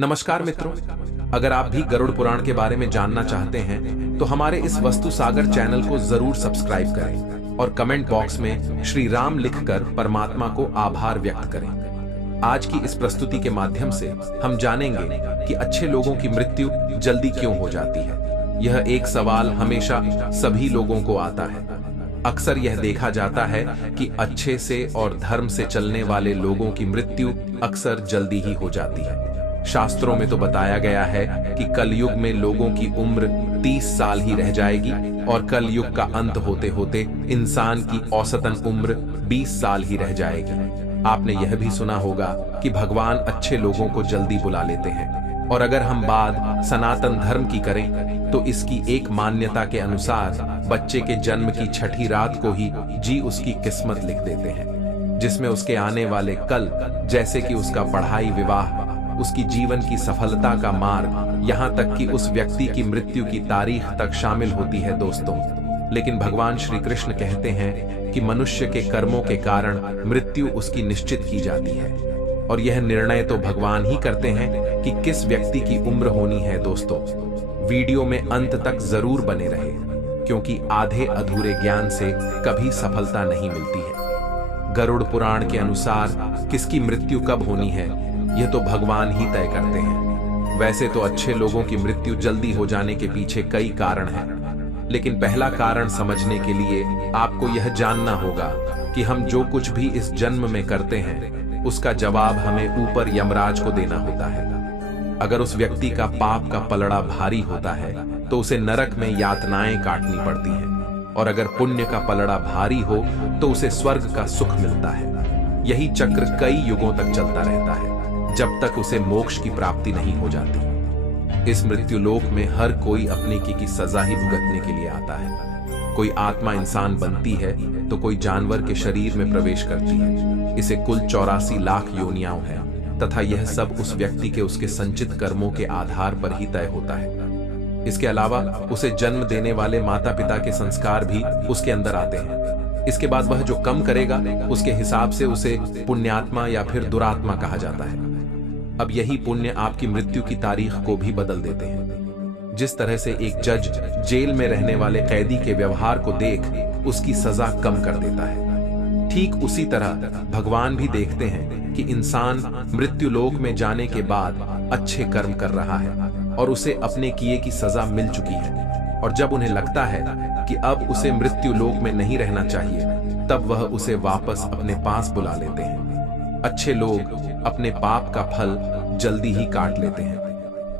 नमस्कार मित्रों, अगर आप भी गरुड़ पुराण के बारे में जानना चाहते हैं तो हमारे इस वस्तु सागर चैनल को जरूर सब्सक्राइब करें और कमेंट बॉक्स में श्री राम लिखकर परमात्मा को आभार व्यक्त करें। आज की इस प्रस्तुति के माध्यम से हम जानेंगे कि अच्छे लोगों की मृत्यु जल्दी क्यों हो जाती है। यह एक सवाल हमेशा सभी लोगों को आता है। अक्सर यह देखा जाता है कि अच्छे से और धर्म से चलने वाले लोगों की मृत्यु अक्सर जल्दी ही हो जाती है। शास्त्रों में तो बताया गया है कि कलयुग में लोगों की उम्र 30 साल ही रह जाएगी और कलयुग का अंत होते होते इंसान की औसतन उम्र 20 साल ही रह जाएगी। आपने यह भी सुना होगा कि भगवान अच्छे लोगों को जल्दी बुला लेते हैं। और अगर हम बात सनातन धर्म की करें तो इसकी एक मान्यता के अनुसार बच्चे के जन्म की छठी रात को ही जी उसकी किस्मत लिख देते हैं, जिसमें उसके आने वाले कल, जैसे कि उसका पढ़ाई, विवाह, उसकी जीवन की सफलता का मार्ग, यहाँ तक कि उस व्यक्ति की मृत्यु की तारीख तक शामिल होती है दोस्तों। लेकिन भगवान श्री कृष्ण कहते हैं कि मनुष्य के कर्मों के कारण मृत्यु उसकी निश्चित की जाती है और यह निर्णय तो भगवान ही करते हैं कि किस व्यक्ति की उम्र होनी है। दोस्तों, वीडियो में अंत तक जरूर बने रहे, क्योंकि आधे अधूरे ज्ञान से कभी सफलता नहीं मिलती है। गरुड़ पुराण के अनुसार किसकी मृत्यु कब होनी है, यह तो भगवान ही तय करते हैं। वैसे तो अच्छे लोगों की मृत्यु जल्दी हो जाने के पीछे कई कारण हैं, लेकिन पहला कारण समझने के लिए आपको यह जानना होगा कि हम जो कुछ भी इस जन्म में करते हैं उसका जवाब हमें ऊपर यमराज को देना होता है। अगर उस व्यक्ति का पाप का पलड़ा भारी होता है तो उसे नरक में यातनाएं काटनी पड़ती हैं, और अगर पुण्य का पलड़ा भारी हो तो उसे स्वर्ग का सुख मिलता है। यही चक्र कई युगों तक चलता रहता है जब तक उसे मोक्ष की प्राप्ति नहीं हो जाती। इस मृत्यु लोक में हर कोई अपने की सजा ही भुगतने के लिए आता है। कोई आत्मा इंसान बनती है तो कोई जानवर के शरीर में प्रवेश करती है। इसे कुल 84 लाख योनियां हैं तथा यह सब उस व्यक्ति के उसके संचित कर्मों के आधार पर ही तय होता है। इसके अलावा उसे जन्म देने वाले माता पिता के संस्कार भी उसके अंदर आते हैं। इसके बाद वह जो कम करेगा उसके हिसाब से उसे पुण्यात्मा या फिर दुरात्मा कहा जाता है। अब यही पुण्य आपकी मृत्यु की तारीख को भी बदल देते हैं। जिस तरह से एक जज जेल में रहने वाले कैदी के व्यवहार को देख उसकी सजा कम कर देता है, ठीक उसी तरह भगवान भी देखते हैं कि इंसान मृत्यु लोक में जाने के बाद अच्छे कर्म कर रहा है और उसे अपने किए की सजा मिल चुकी है, और जब उन्हें लगता है कि अब उसे मृत्यु लोक में नहीं रहना चाहिए तब वह उसे वापस अपने पास बुला लेते हैं। अच्छे लोग अपने पाप का फल जल्दी ही काट लेते हैं।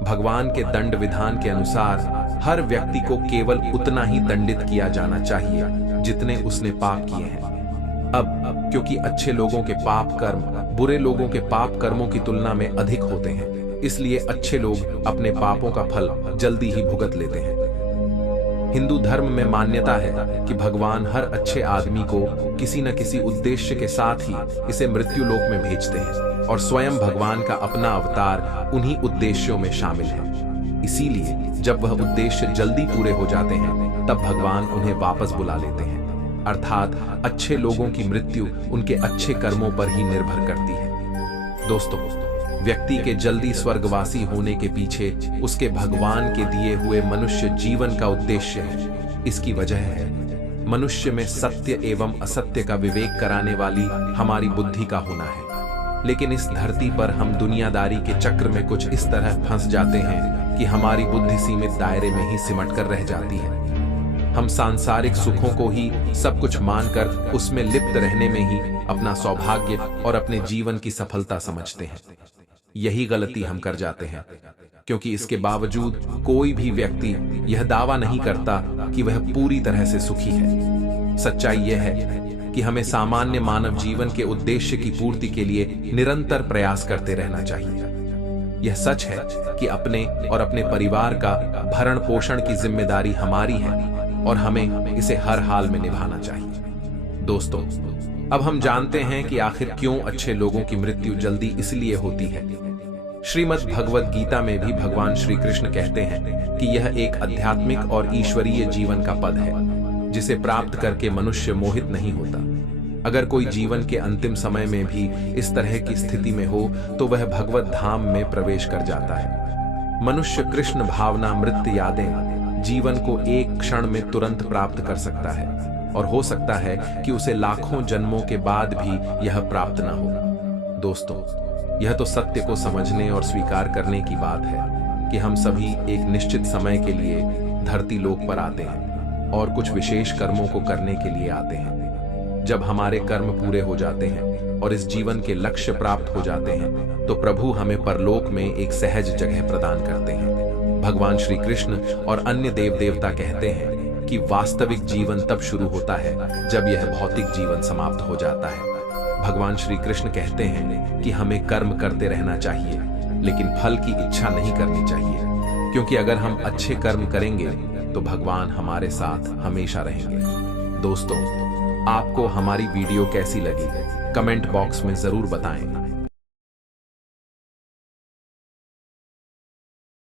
भगवान के दंड विधान के अनुसार हर व्यक्ति को केवल उतना ही दंडित किया जाना चाहिए जितने उसने पाप किए हैं। अब क्योंकि अच्छे लोगों के पाप कर्म बुरे लोगों के पाप कर्मों की तुलना में अधिक होते हैं, इसलिए अच्छे लोग अपने पापों का फल जल्दी ही भुगत लेते हैं। हिंदू धर्म में मान्यता है कि भगवान हर अच्छे आदमी को किसी न किसी उद्देश्य के साथ ही इसे मृत्यु लोक में भेजते हैं, और स्वयं भगवान का अपना अवतार उन्हीं उद्देश्यों में शामिल है। इसीलिए जब वह उद्देश्य जल्दी पूरे हो जाते हैं तब भगवान उन्हें वापस बुला लेते हैं। अर्थात अच्छे लोगों की मृत्यु उनके अच्छे कर्मों पर ही निर्भर करती है। दोस्तों, व्यक्ति के जल्दी स्वर्गवासी होने के पीछे उसके भगवान के दिए हुए मनुष्य जीवन का उद्देश्य है। इसकी वजह है मनुष्य में सत्य एवं असत्य का विवेक कराने वाली हमारी बुद्धि का होना है। लेकिन इस धरती पर हम दुनियादारी के चक्र में कुछ इस तरह फंस जाते हैं कि हमारी बुद्धि सीमित दायरे में ही सिमट कर रह जाती है। हम सांसारिक सुखों को ही सब कुछ मानकर उसमें लिप्त रहने में ही अपना सौभाग्य और अपने जीवन की सफलता समझते हैं। यही गलती हम कर जाते हैं, क्योंकि इसके बावजूद कोई भी व्यक्ति यह दावा नहीं करता कि वह पूरी तरह से सुखी है। सच्चाई यह है कि हमें सामान्य मानव जीवन के उद्देश्य की पूर्ति के लिए निरंतर प्रयास करते रहना चाहिए। यह सच है कि अपने और अपने परिवार का भरण पोषण की जिम्मेदारी हमारी है और हमें इसे हर हाल में निभाना चाहिए। दोस्तों, अब हम जानते हैं कि आखिर क्यों अच्छे लोगों की मृत्यु जल्दी इसलिए होती है। श्रीमद् भगवद गीता में भी भगवान श्री कृष्ण कहते हैं कि यह एक आध्यात्मिक और ईश्वरीय जीवन का पद है जिसे प्राप्त करके मनुष्य मोहित नहीं होता। अगर कोई जीवन के अंतिम समय में भी इस तरह की स्थिति में हो तो वह भगवत धाम में प्रवेश कर जाता है। मनुष्य कृष्ण भावना मृत यादें जीवन को एक क्षण में तुरंत प्राप्त कर सकता है और हो सकता है कि उसे लाखों जन्मों के बाद भी यह प्राप्त न हो। दोस्तों, यह तो सत्य को समझने और स्वीकार करने की बात है कि हम सभी एक निश्चित समय के लिए धरती लोक पर आते हैं और कुछ विशेष कर्मों को करने के लिए आते हैं। जब हमारे कर्म पूरे हो जाते हैं और इस जीवन के लक्ष्य प्राप्त हो जाते हैं तो प्रभु हमें परलोक में एक सहज जगह प्रदान करते हैं। भगवान श्री कृष्ण और अन्य देव देवता कहते हैं कि वास्तविक जीवन तब शुरू होता है जब यह भौतिक जीवन समाप्त हो जाता है। भगवान श्री कृष्ण कहते हैं कि हमें कर्म करते रहना चाहिए, लेकिन फल की इच्छा नहीं करनी चाहिए, क्योंकि अगर हम अच्छे कर्म करेंगे तो भगवान हमारे साथ हमेशा रहेंगे। दोस्तों, आपको हमारी वीडियो कैसी लगी? कमेंट बॉक्स में जरूर बताएं।